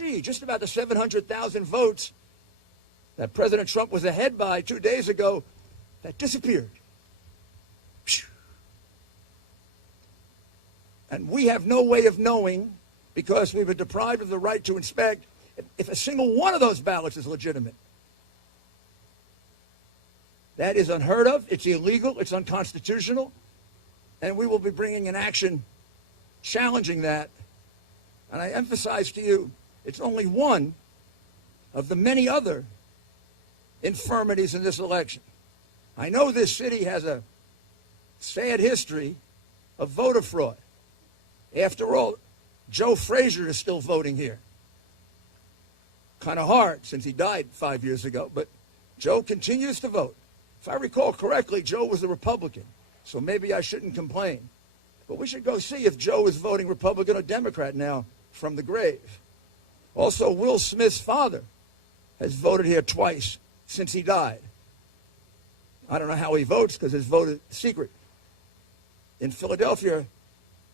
gee, just about the 700,000 votes that President Trump was ahead by 2 days ago, that disappeared. And we have no way of knowing, because we were deprived of the right to inspect, if a single one of those ballots is legitimate. That is unheard of. It's illegal. It's unconstitutional. And we will be bringing an action challenging that. And I emphasize to you, it's only one of the many other infirmities in this election. I know this city has a sad history of voter fraud. After all, Joe Frazier is still voting here. Kind of hard since he died 5 years ago, but Joe continues to vote. If I recall correctly, Joe was a Republican, so maybe I shouldn't complain. But we should go see if Joe is voting Republican or Democrat now from the grave. Also, Will Smith's father has voted here twice since he died. I don't know how he votes because his vote is secret. In Philadelphia,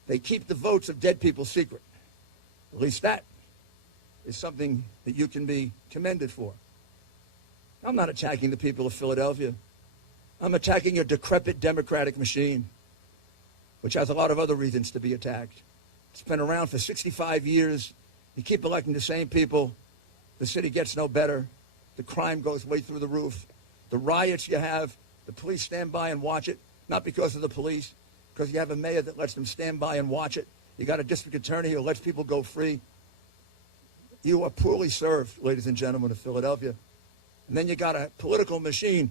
they keep the votes of dead people secret. At least that is something that you can be commended for. I'm not attacking the people of Philadelphia. I'm attacking your decrepit democratic machine, which has a lot of other reasons to be attacked. It's been around for 65 years. You keep electing the same people. The city gets no better. The crime goes way through the roof. The riots you have, the police stand by and watch it, not because of the police, because you have a mayor that lets them stand by and watch it. You got a district attorney who lets people go free. You are poorly served, ladies and gentlemen of Philadelphia. And then you got a political machine.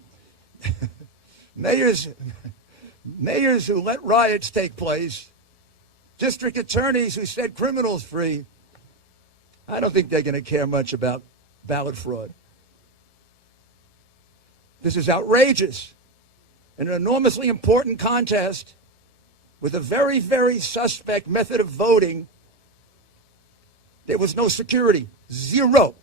Mayors who let riots take place, district attorneys who set criminals free. I don't think they're going to care much about ballot fraud. This is outrageous. In an enormously important contest with a very, very suspect method of voting, there was no security. Zero.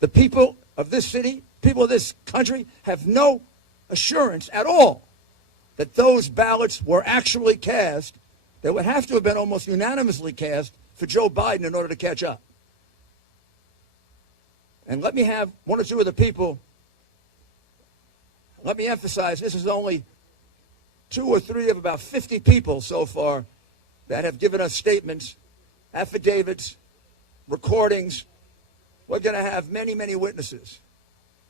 The people of this city, people of this country, have no assurance at all that those ballots were actually cast. They would have to have been almost unanimously cast for Joe Biden in order to catch up. And let me have one or two of the people, let me emphasize, this is only 2 or 3 of about 50 people so far that have given us statements, affidavits, recordings. We're going to have many, many witnesses.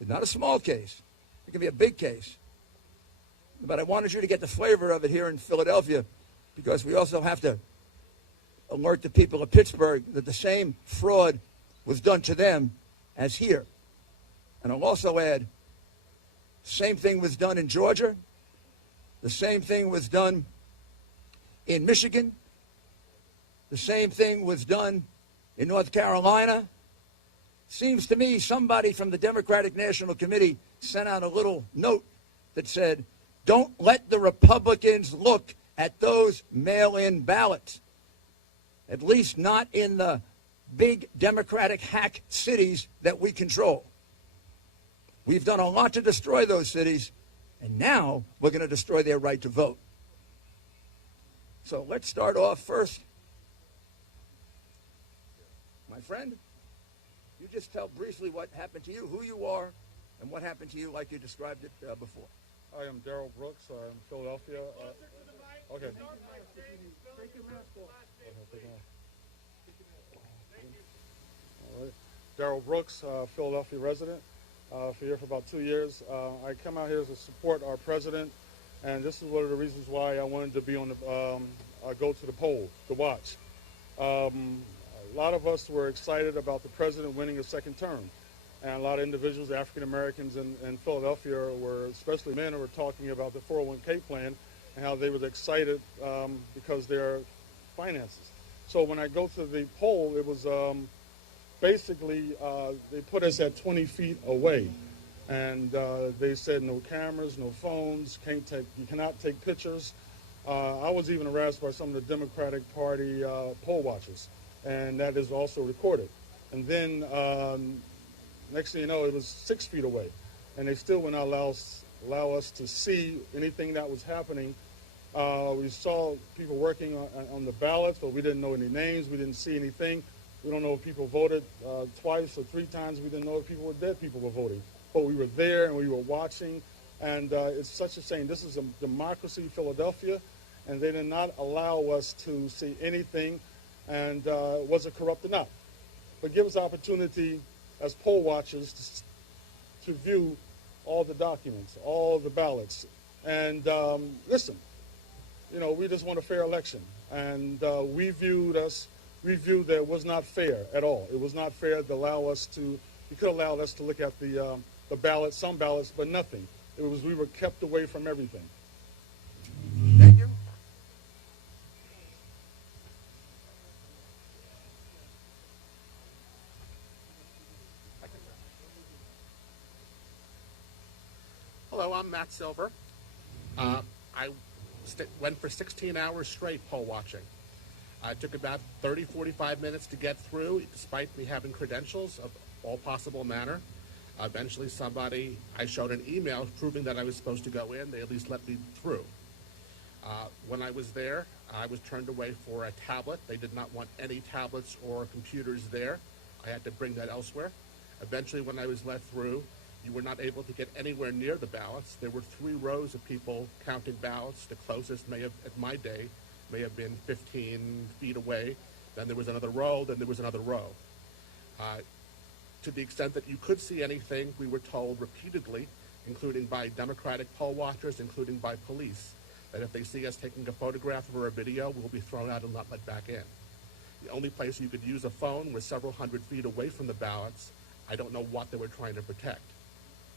It's not a small case. It can be a big case. But I wanted you to get the flavor of it here in Philadelphia, because we also have to alert the people of Pittsburgh that the same fraud was done to them as here. And I'll also add, same thing was done in Georgia. The same thing was done in Michigan. The same thing was done in North Carolina. Seems to me somebody from the Democratic National Committee sent out a little note that said, don't let the Republicans look at those mail-in ballots, at least not in the big Democratic hack cities that we control. We've done a lot to destroy those cities, and now we're going to destroy their right to vote. So let's start off first. My friend, you just tell briefly what happened to you, who you are, and what happened to you like you described it before. I am Daryl Brooks. I'm Philadelphia. Okay. All right. Daryl Brooks, Philadelphia resident. Here for about 2 years. I come out here to support our president, and this is one of the reasons why I wanted to be on the go to the poll to watch. A lot of us were excited about the president winning a second term, and a lot of individuals, African Americans in Philadelphia, were, especially men, were talking about the 401k plan and how they were excited because their finances. So when I go to the poll, it was basically they put us at 20 feet away, and they said no cameras, no phones, you cannot take pictures. I was even harassed by some of the Democratic Party poll watchers, and that is also recorded. And then next thing you know, it was 6 feet away, and they still would not allow us to see anything that was happening. We saw people working on the ballots, but we didn't know any names. We didn't see anything. We don't know if people voted twice or three times. We didn't know if people were dead. People were voting. But we were there and we were watching. And it's such a shame. This is a democracy, Philadelphia, and they did not allow us to see anything. And was it corrupt or not? But give us opportunity as poll watchers to view all the documents, all the ballots. And listen, you know, we just want a fair election. And we viewed that it was not fair at all. It was not fair to allow us to, you could allow us to look at the ballots, some ballots, but nothing. It was, we were kept away from everything. Thank you. Hello, I'm Matt Silver. I went for 16 hours straight poll watching. It took about 30, 45 minutes to get through, despite me having credentials of all possible manner. Eventually I showed an email proving that I was supposed to go in. They at least let me through. When I was there, I was turned away for a tablet. They did not want any tablets or computers there. I had to bring that elsewhere. Eventually, when I was let through, you were not able to get anywhere near the ballots. There were 3 rows of people counting ballots. The closest at my day, may have been 15 feet away. Then there was another row, then there was another row. To the extent that you could see anything, we were told repeatedly, including by Democratic poll watchers, including by police, that if they see us taking a photograph or a video, we'll be thrown out and not let back in. The only place you could use a phone was several hundred feet away from the ballots. I don't know what they were trying to protect.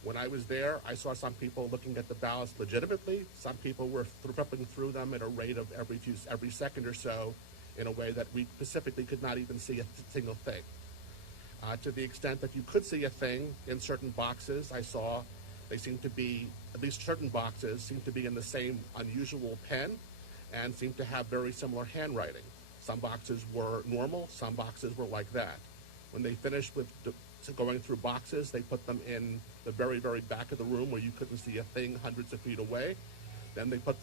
When I was there, I saw some people looking at the ballots legitimately. Some people were flipping through them at a rate of every second or so in a way that we specifically could not even see a single thing. To the extent that you could see a thing in certain boxes, I saw they seemed to be, at least certain boxes, seemed to be in the same unusual pen and seemed to have very similar handwriting. Some boxes were normal, some boxes were like that. When they finished with going through boxes, they put them in the very, very back of the room where you couldn't see a thing hundreds of feet away. Then they put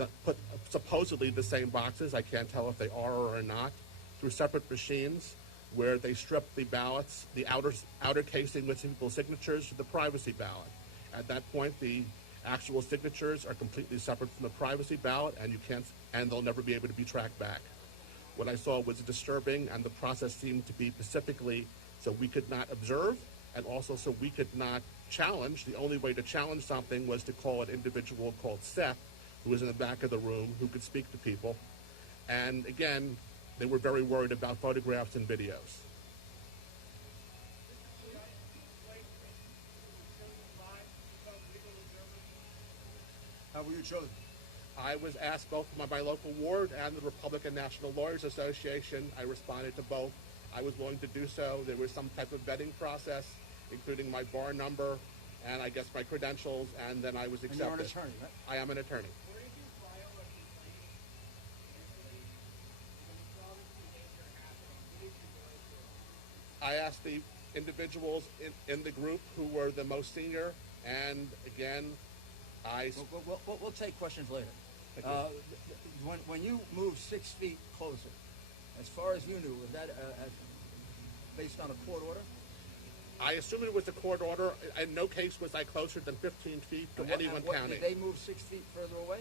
supposedly the same boxes, I can't tell if they are or are not, through separate machines where they stripped the ballots, the outer casing with people's signatures to the privacy ballot. At that point, the actual signatures are completely separate from the privacy ballot, and they'll never be able to be tracked back. What I saw was disturbing, and the process seemed to be specifically so we could not observe, and also so we could not challenge. The only way to challenge something was to call an individual called Seth, who was in the back of the room, who could speak to people. And again, they were very worried about photographs and videos. How were you chosen? I was asked both by my local ward and the Republican National Lawyers Association. I responded to both. I was willing to do so. There was some type of vetting process, including my bar number and I guess my credentials, and then I was accepted. And you're an attorney, right? I am an attorney. I asked the individuals in the group who were the most senior, and again, We'll take questions later. When you moved 6 feet closer, as far as you knew, was that based on a court order? I assume it was a court order. In no case was I closer than 15 feet to anyone counting. Did they move 6 feet further away?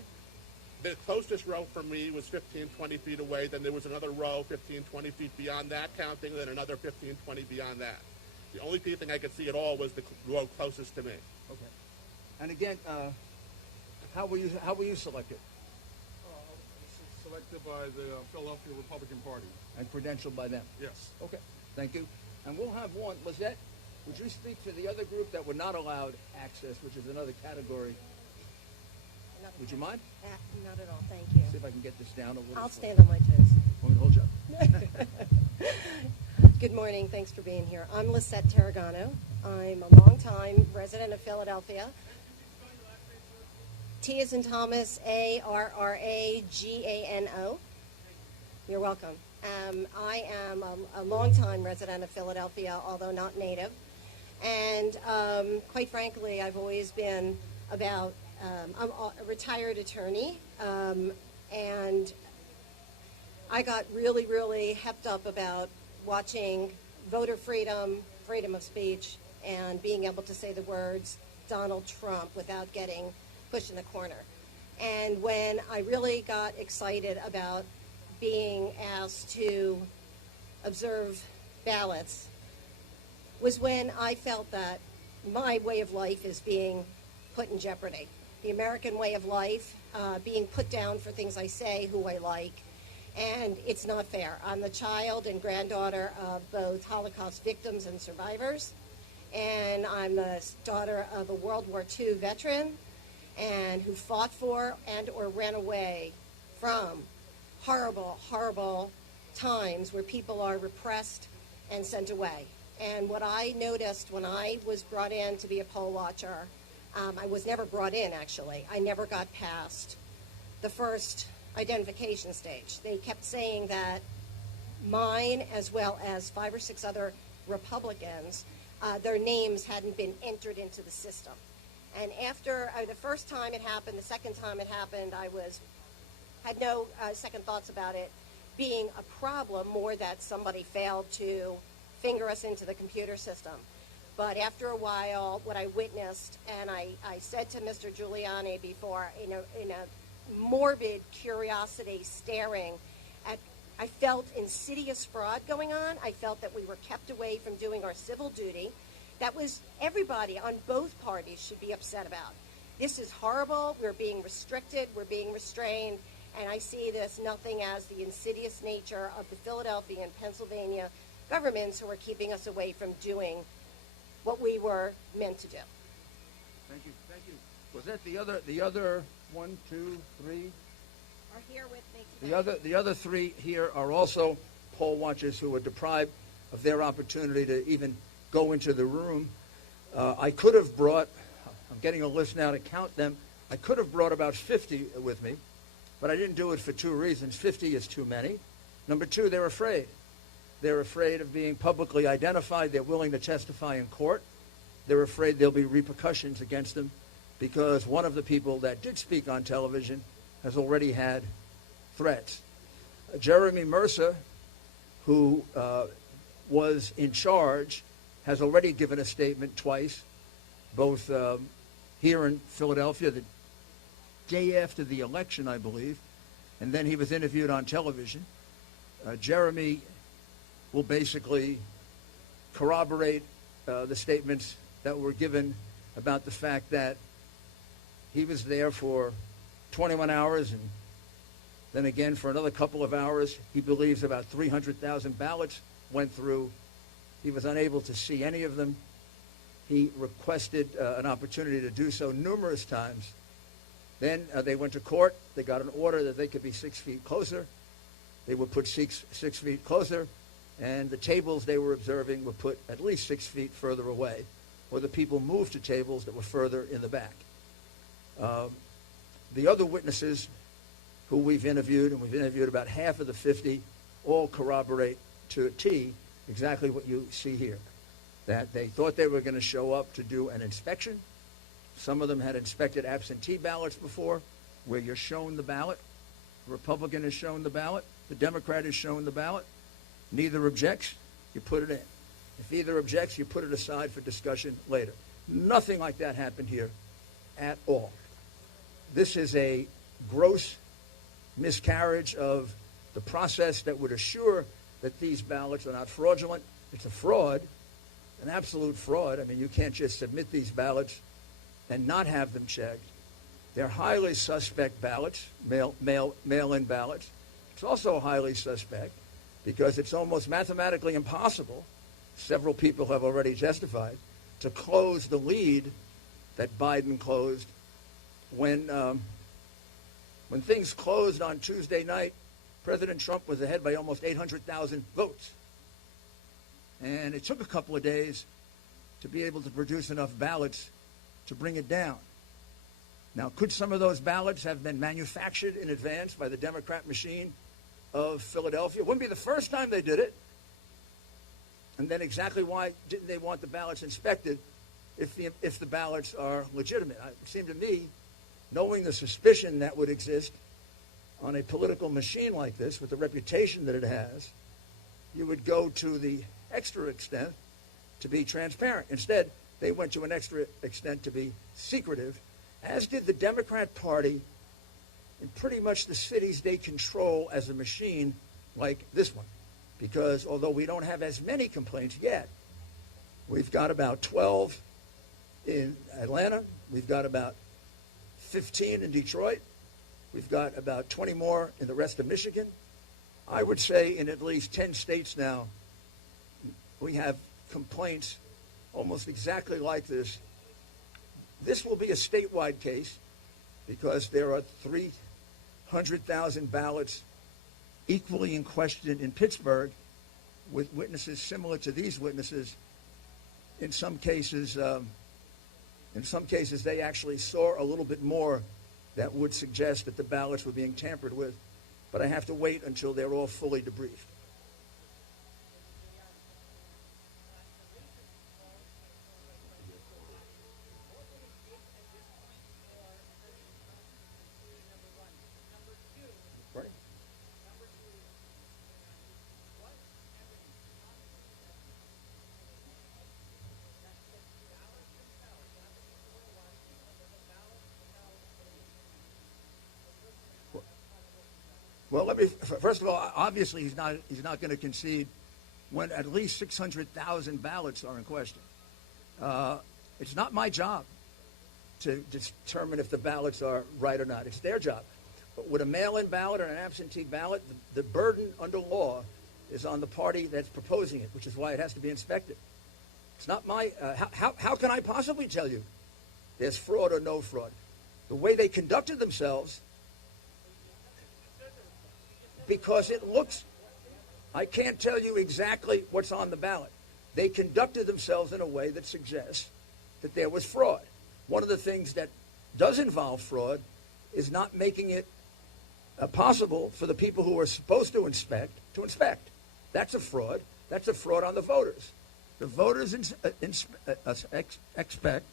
The closest row for me was 15, 20 feet away. Then there was another row 15, 20 feet beyond that counting, then another 15, 20 beyond that. The only thing I could see at all was the row closest to me. Okay. And again, how were you selected? Selected by the Philadelphia Republican Party. And credentialed by them? Yes. Okay. Thank you. And we'll have one. Lizette, would you speak to the other group that were not allowed access, which is another category? Would you mind? Not at all, thank you. See if I can get this down a little. I'll stand on my toes. Want me to hold you up? Good morning, thanks for being here. I'm Lisette Tarragano. I'm a longtime resident of Philadelphia. T as in Thomas, A-R-R-A-G-A-N-O. You're welcome. I am a longtime resident of Philadelphia, although not native. And quite frankly, I've always been about, I'm a retired attorney, and I got really, really hepped up about watching voter freedom, freedom of speech, and being able to say the words Donald Trump without getting pushed in the corner. And when I really got excited about being asked to observe ballots was when I felt that my way of life is being put in jeopardy. The American way of life being put down for things I say, who I like, and it's not fair. I'm the child and granddaughter of both Holocaust victims and survivors, and I'm the daughter of a World War II veteran and who fought for and or ran away from horrible, horrible times where people are repressed and sent away. And what I noticed when I was brought in to be a poll watcher, I was never brought in, actually. I never got past the first identification stage. They kept saying that mine, as well as 5 or 6 other Republicans, their names hadn't been entered into the system. And after the first time it happened, the second time it happened, I had no second thoughts about it being a problem, more that somebody failed to finger us into the computer system. But after a while, what I witnessed, and I said to Mr. Giuliani before, in a morbid curiosity staring at, I felt insidious fraud going on. I felt that we were kept away from doing our civil duty. That was everybody on both parties should be upset about. This is horrible. We're being restricted. We're being restrained. And I see this nothing as the insidious nature of the Philadelphia and Pennsylvania governments who are keeping us away from doing what we were meant to do. Thank you. Thank you. Was that the other 1, 2, 3? Are here with me today. The other 3 here are also poll watchers who were deprived of their opportunity to even go into the room. I could have brought, I'm getting a list now to count them, I could have brought about 50 with me, but I didn't do it for 2 reasons. 50 is too many. Number 2, they're afraid. They're afraid of being publicly identified. They're willing to testify in court. They're afraid there'll be repercussions against them because one of the people that did speak on television has already had threats. Jeremy Mercer, who was in charge, has already given a statement twice, both here in Philadelphia the day after the election, I believe, and then he was interviewed on television. Jeremy will basically corroborate the statements that were given about the fact that he was there for 21 hours and then again for another couple of hours. He believes about 300,000 ballots went through. He was unable to see any of them. He requested an opportunity to do so numerous times. Then they went to court. They got an order that they could be 6 feet closer. They were put 6 feet closer, and the tables they were observing were put at least 6 feet further away, or the people moved to tables that were further in the back. The other witnesses who we've interviewed, and we've interviewed about half of the 50, all corroborate to a T exactly what you see here, that they thought they were going to show up to do an inspection. Some of them had inspected absentee ballots before, where you're shown the ballot. The Republican is shown the ballot. The Democrat is shown the ballot. Neither objects, you put it in. If either objects, you put it aside for discussion later. Nothing like that happened here at all. This is a gross miscarriage of the process that would assure that these ballots are not fraudulent. It's a fraud, an absolute fraud. I mean, you can't just submit these ballots and not have them checked. They're highly suspect ballots, mail-in ballots. It's also highly suspect because it's almost mathematically impossible, several people have already testified, to close the lead that Biden closed when things closed on Tuesday night. President Trump was ahead by almost 800,000 votes. And it took a couple of days to be able to produce enough ballots to bring it down. Now, could some of those ballots have been manufactured in advance by the Democrat machine of Philadelphia? It wouldn't be the first time they did it. And then exactly why didn't they want the ballots inspected if the ballots are legitimate? It seemed to me, knowing the suspicion that would exist on a political machine like this, with the reputation that it has, you would go to the extra extent to be transparent. Instead, they went to an extra extent to be secretive, as did the Democrat Party in pretty much the cities they control as a machine like this one. Because although we don't have as many complaints yet, we've got about 12 in Atlanta, we've got about 15 in Detroit, we've got about 20 more in the rest of Michigan. I would say in at least 10 states now, we have complaints almost exactly like this. This will be a statewide case because there are 300,000 ballots equally in question in Pittsburgh with witnesses similar to these witnesses. In some cases, they actually saw a little bit more that would suggest that the ballots were being tampered with. But I have to wait until they're all fully debriefed. Right. Well, first of all, obviously he's not going to concede when at least 600,000 ballots are in question. It's not my job to determine if the ballots are right or not. It's their job. But with a mail-in ballot or an absentee ballot, the burden under law is on the party that's proposing it, which is why it has to be inspected. It's not my, how can I possibly tell you there's fraud or no fraud? The way they conducted themselves, because it looks, I can't tell you exactly what's on the ballot. They conducted themselves in a way that suggests that there was fraud. One of the things that does involve fraud is not making it possible for the people who are supposed to inspect. That's a fraud. That's a fraud on the voters. The voters expect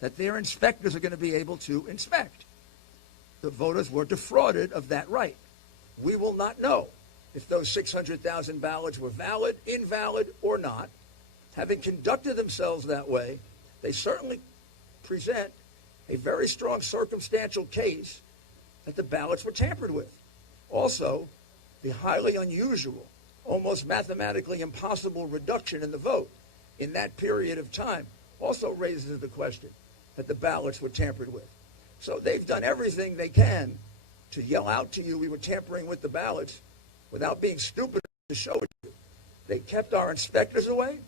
that their inspectors are going to be able to inspect. The voters were defrauded of that right. We will not know if those 600,000 ballots were valid, invalid, or not. Having conducted themselves that way, they certainly present a very strong circumstantial case that the ballots were tampered with. Also, the highly unusual, almost mathematically impossible reduction in the vote in that period of time also raises the question that the ballots were tampered with. So they've done everything they can to yell out to you we were tampering with the ballots without being stupid to show it to you. They kept our inspectors away.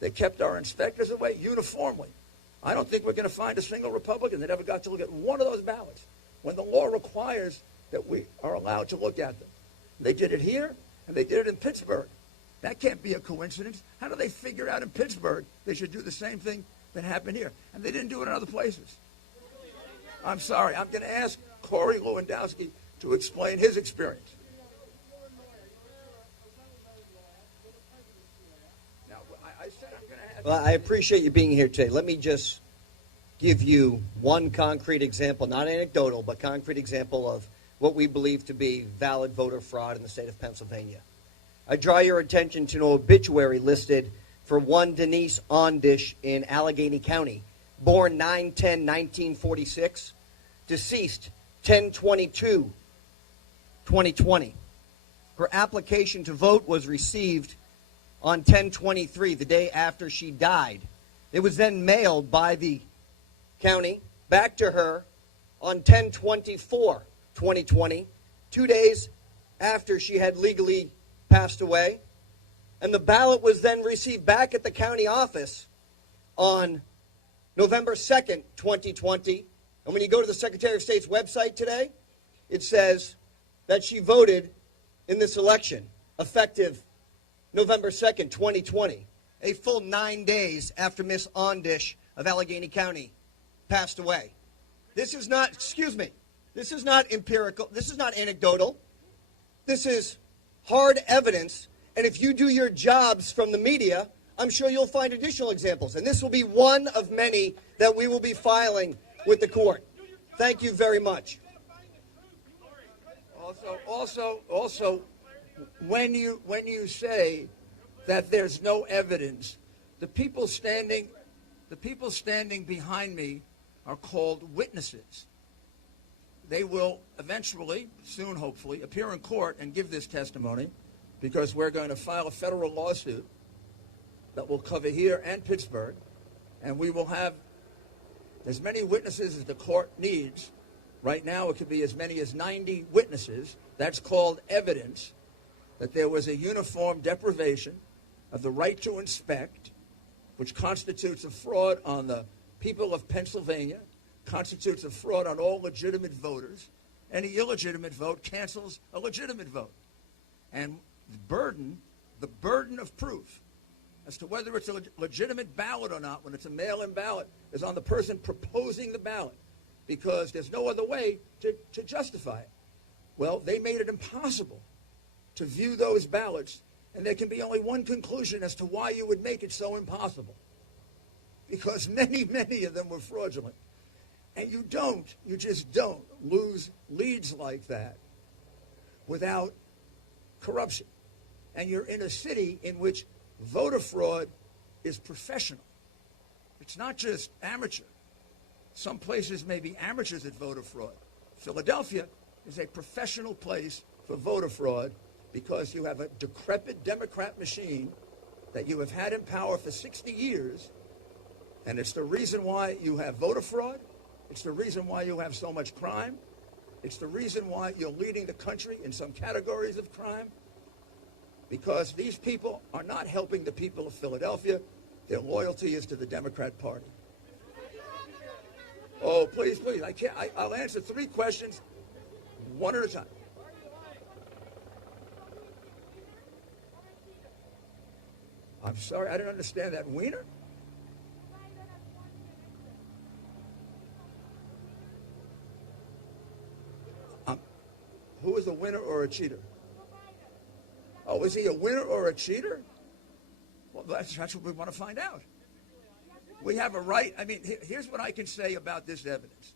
They kept our inspectors away uniformly. I don't think we're going to find a single Republican that ever got to look at one of those ballots when the law requires that we are allowed to look at them. They did it here, and they did it in Pittsburgh. That can't be a coincidence. How do they figure out in Pittsburgh they should do the same thing that happened here? And they didn't do it in other places. I'm sorry. I'm going to ask Corey Lewandowski to explain his experience. Now, I said I'm going to ask. Well, I appreciate you being here today. Let me just give you one concrete example, not anecdotal, but concrete example of what we believe to be valid voter fraud in the state of Pennsylvania. I draw your attention to an obituary listed for one Denise Ondish in Allegheny County, born 9/10/1946, deceased 10/22/2020. Her application to vote was received on 10/23, the day after she died. It was then mailed by the county back to her on 10/24/2020, 2 days after she had legally passed away. And the ballot was then received back at the county office on November 2nd, 2020. And when you go to the Secretary of State's website today, it says that she voted in this election effective November 2nd, 2020, a full 9 days after Miss Ondish of Allegheny County passed away. This is not, this is not empirical, this is not anecdotal. This is hard evidence, and if you do your jobs from the media, I'm sure you'll find additional examples, and this will be one of many that we will be filing with the court. Thank you very much. Also, when you say that there's no evidence. The people standing behind me are called witnesses. They will eventually, soon hopefully, appear in court and give this testimony, because we're going to file a federal lawsuit that will cover here and Pittsburgh, and we will have as many witnesses as the court needs. Right now, it could be as many as 90 witnesses. That's called evidence that there was a uniform deprivation of the right to inspect, which constitutes a fraud on the people of Pennsylvania, constitutes a fraud on all legitimate voters. Any illegitimate vote cancels a legitimate vote. And the burden of proof as to whether it's a legitimate ballot or not, when it's a mail-in ballot, is on the person proposing the ballot, because there's no other way to justify it. Well, they made it impossible to view those ballots, and there can be only one conclusion as to why you would make it so impossible. Because many, many of them were fraudulent. And you just don't lose leads like that without corruption. And you're in a city in which voter fraud is professional. It's not just amateur. Some places may be amateurs at voter fraud. Philadelphia is a professional place for voter fraud, because you have a decrepit Democrat machine that you have had in power for 60 years, and it's the reason why you have voter fraud. It's the reason why you have so much crime. It's the reason why you're leading the country in some categories of crime, because these people are not helping the people of Philadelphia. Their loyalty is to the Democrat Party. Oh, please, please. I'll answer 3 questions, one at a time. I'm sorry, I didn't understand that. Wiener? Who is a winner or a cheater? Oh, is he a winner or a cheater? Well, that's what we want to find out. We have a right. I mean, here's what I can say about this evidence.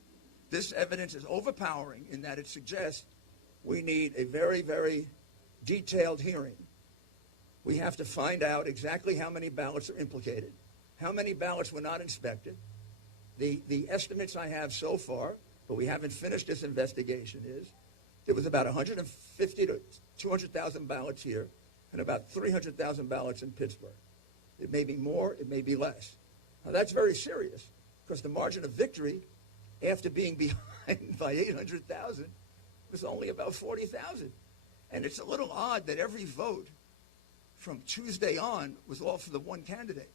This evidence is overpowering in that it suggests we need a very, very detailed hearing. We have to find out exactly how many ballots are implicated, how many ballots were not inspected. The estimates I have so far, but we haven't finished this investigation, is there was about 150 to 200,000 ballots here and about 300,000 ballots in Pittsburgh. It may be more, it may be less. Now, that's very serious, because the margin of victory, after being behind by 800,000, was only about 40,000. And it's a little odd that every vote from Tuesday on was all for the one candidate.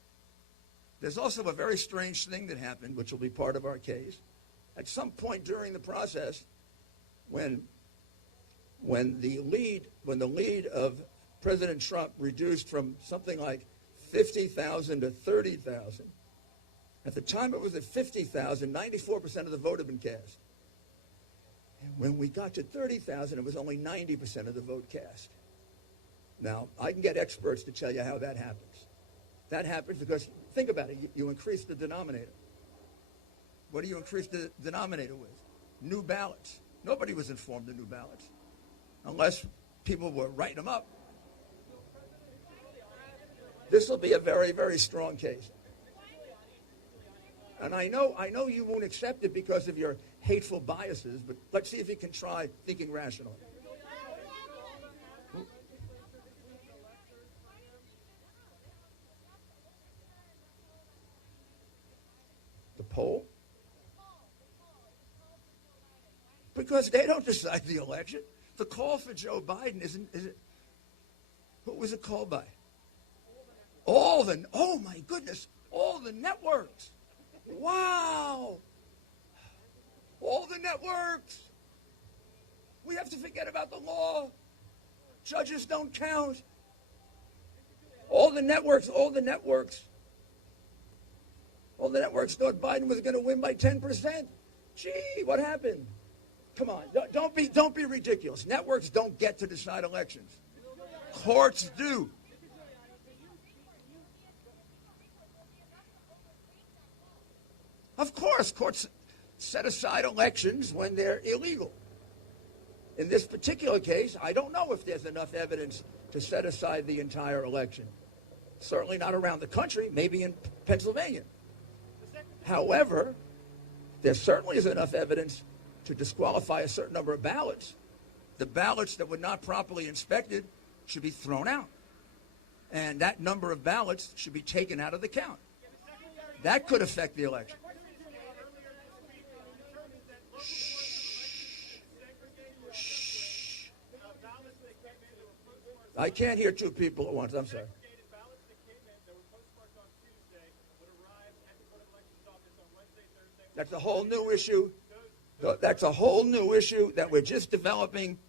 There's also a very strange thing that happened, which will be part of our case. At some point during the process, when the lead of President Trump reduced from something like 50,000 to 30,000, at the time it was at 50,000, 94% of the vote had been cast. And when we got to 30,000, it was only 90% of the vote cast. Now, I can get experts to tell you how that happens. That happens because, think about it, you increase the denominator. What do you increase the denominator with? New ballots. Nobody was informed of new ballots, unless people were writing them up. This will be a very, very strong case. And I know you won't accept it because of your hateful biases, but let's see if you can try thinking rationally. The poll? Because they don't decide the election. The call for Joe Biden is it? Who was it called by? Oh my goodness, all the networks. Wow. All the networks. We have to forget about the law. Judges don't count. All the networks thought Biden was going to win by 10%. Gee, what happened? Come on, don't be ridiculous. Networks don't get to decide elections. Courts do. Of course, courts set aside elections when they're illegal. In this particular case, I don't know if there's enough evidence to set aside the entire election. Certainly not around the country, maybe in Pennsylvania. However, there certainly is enough evidence to disqualify a certain number of ballots. The ballots that were not properly inspected should be thrown out. And that number of ballots should be taken out of the count. That could affect the election. Shh. I can't hear two people at once. I'm sorry. That's a whole new issue. That's a whole new issue that we're just developing.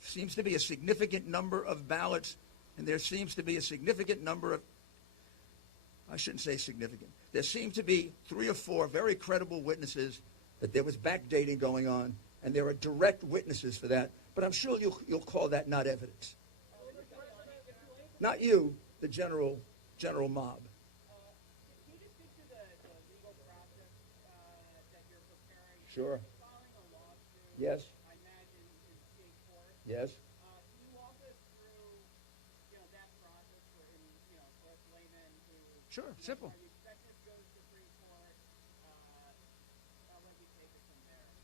Seems to be a significant number of ballots, and there seems to be a significant number of, I shouldn't say significant, there seem to be 3 or 4 very credible witnesses that there was backdating going on, and there are direct witnesses for that, but I'm sure you'll call that not evidence. Not you, the general mob. Sure. Yes. Yes. Sure. Simple.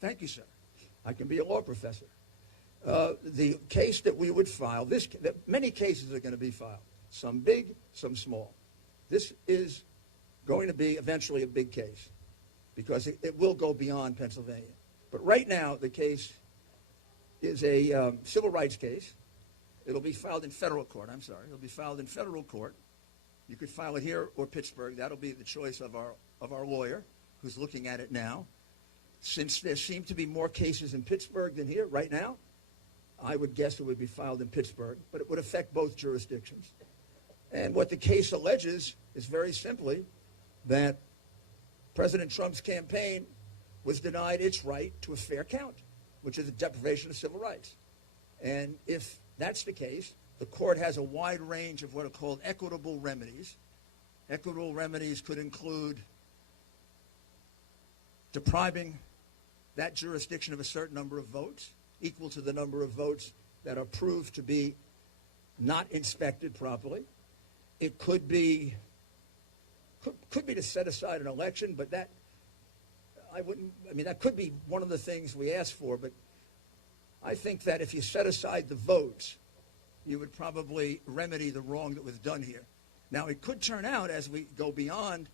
Thank you, sir. I can be a law professor. The case that we would file, many cases are going to be filed. Some big, some small. This is going to be eventually a big case, because it will go beyond Pennsylvania. But right now, the case is a civil rights case. It'll be filed in federal court. I'm sorry. It'll be filed in federal court. You could file it here or Pittsburgh. That'll be the choice of our lawyer, who's looking at it now. Since there seem to be more cases in Pittsburgh than here right now, I would guess it would be filed in Pittsburgh, but it would affect both jurisdictions. And what the case alleges is very simply that President Trump's campaign was denied its right to a fair count, which is a deprivation of civil rights. And if that's the case, the court has a wide range of what are called equitable remedies. Equitable remedies could include depriving that jurisdiction of a certain number of votes, equal to the number of votes that are proved to be not inspected properly. It could be to set aside an election, but that could be one of the things we ask for, but I think that if you set aside the votes, you would probably remedy the wrong that was done here. Now, it could turn out, as we go beyond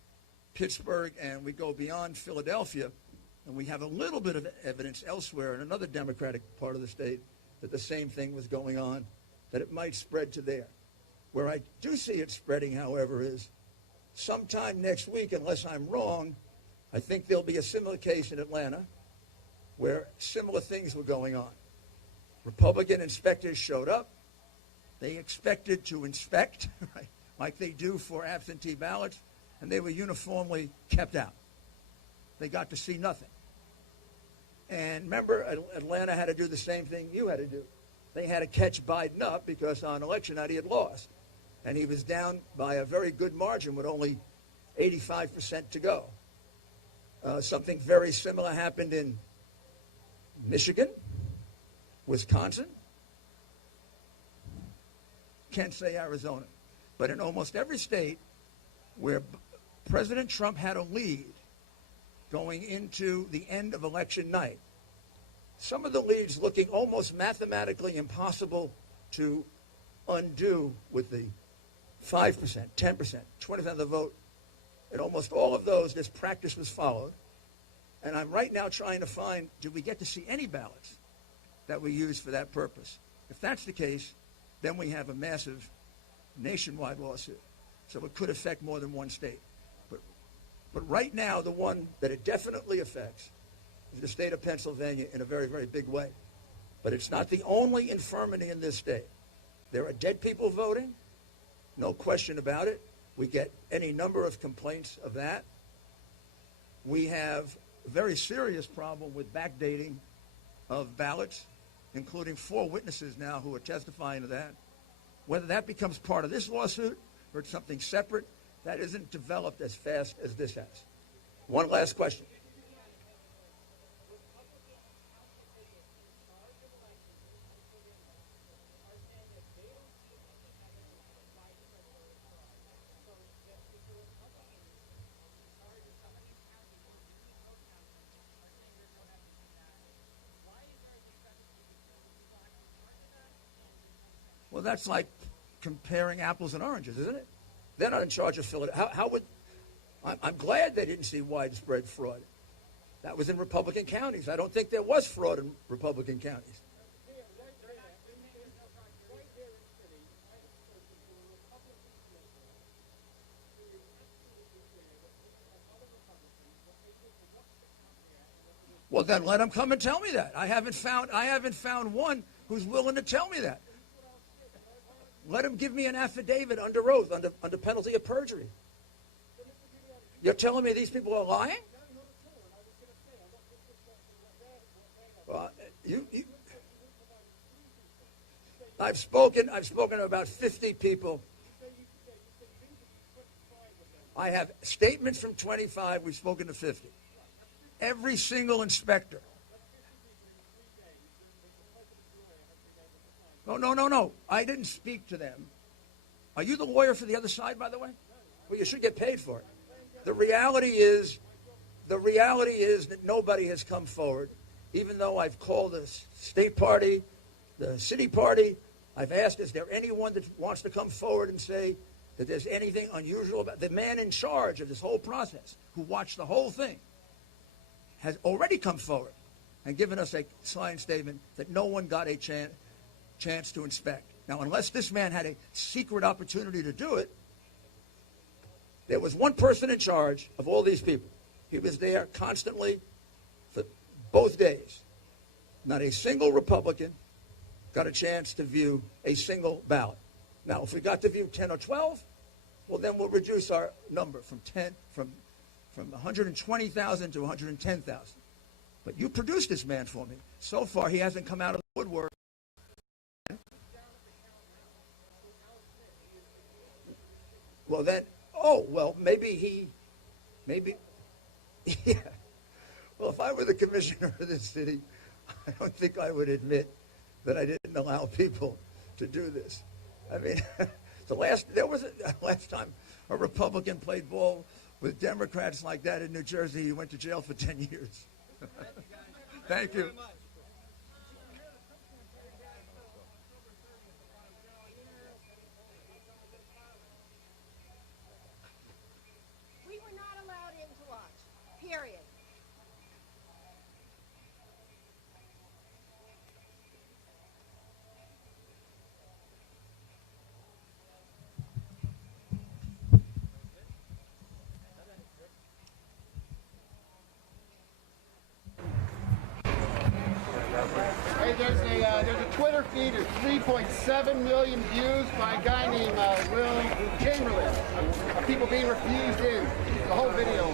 Pittsburgh and we go beyond Philadelphia, and we have a little bit of evidence elsewhere in another Democratic part of the state that the same thing was going on, that it might spread to there. Where I do see it spreading, however, is sometime next week, unless I'm wrong, I think there'll be a similar case in Atlanta where similar things were going on. Republican inspectors showed up. They expected to inspect, right, like they do for absentee ballots, and they were uniformly kept out. They got to see nothing. And remember, Atlanta had to do the same thing you had to do. They had to catch Biden up because on election night he had lost. And he was down by a very good margin with only 85% to go. Something very similar happened in Michigan, Wisconsin. Can't say Arizona. But in almost every state where President Trump had a lead going into the end of election night, some of the leads looking almost mathematically impossible to undo with the 5%, 10%, 20% of the vote. In almost all of those, this practice was followed. And I'm right now trying to find, did we get to see any ballots that we used for that purpose? If that's the case, then we have a massive nationwide lawsuit. So it could affect more than one state. But right now, the one that it definitely affects is the state of Pennsylvania in a very, very big way. But it's not the only infirmity in this state. There are dead people voting, no question about it. We get any number of complaints of that. We have a very serious problem with backdating of ballots, including 4 witnesses now who are testifying to that. Whether that becomes part of this lawsuit or it's something separate, that isn't developed as fast as this has. One last question. Well, that's like comparing apples and oranges, isn't it? They're not in charge of Philadelphia. How would... I'm glad they didn't see widespread fraud. That was in Republican counties. I don't think there was fraud in Republican counties. Well, then let them come and tell me that. I haven't found one who's willing to tell me that. Let him give me an affidavit under oath, under penalty of perjury. You're telling me these people are lying? Well, I've spoken to about 50 people. I have statements from 25. We've spoken to 50. Every single inspector. No. I didn't speak to them. Are you the lawyer for the other side, by the way? Well, you should get paid for it. The reality is that nobody has come forward, even though I've called the state party, the city party. I've asked, is there anyone that wants to come forward and say that there's anything unusual about the man in charge of this whole process, who watched the whole thing, has already come forward and given us a signed statement that no one got a chance to inspect. Now, unless this man had a secret opportunity to do it, there was one person in charge of all these people. He was there constantly for both days. Not a single Republican got a chance to view a single ballot. Now, if we got to view 10 or 12, well, then we'll reduce our number from 120,000 to 110,000. But you produced this man for me. So far, he hasn't come out of the woodwork. Well, then, maybe, yeah. Well, if I were the commissioner of this city, I don't think I would admit that I didn't allow people to do this. I mean, last time a Republican played ball with Democrats like that in New Jersey, he went to jail for 10 years. Thank you. We were not allowed in to watch, period. Hey, there's a Twitter feed of 3.7 million views by a guy named Will Chamberlain of people being refused in. The whole video.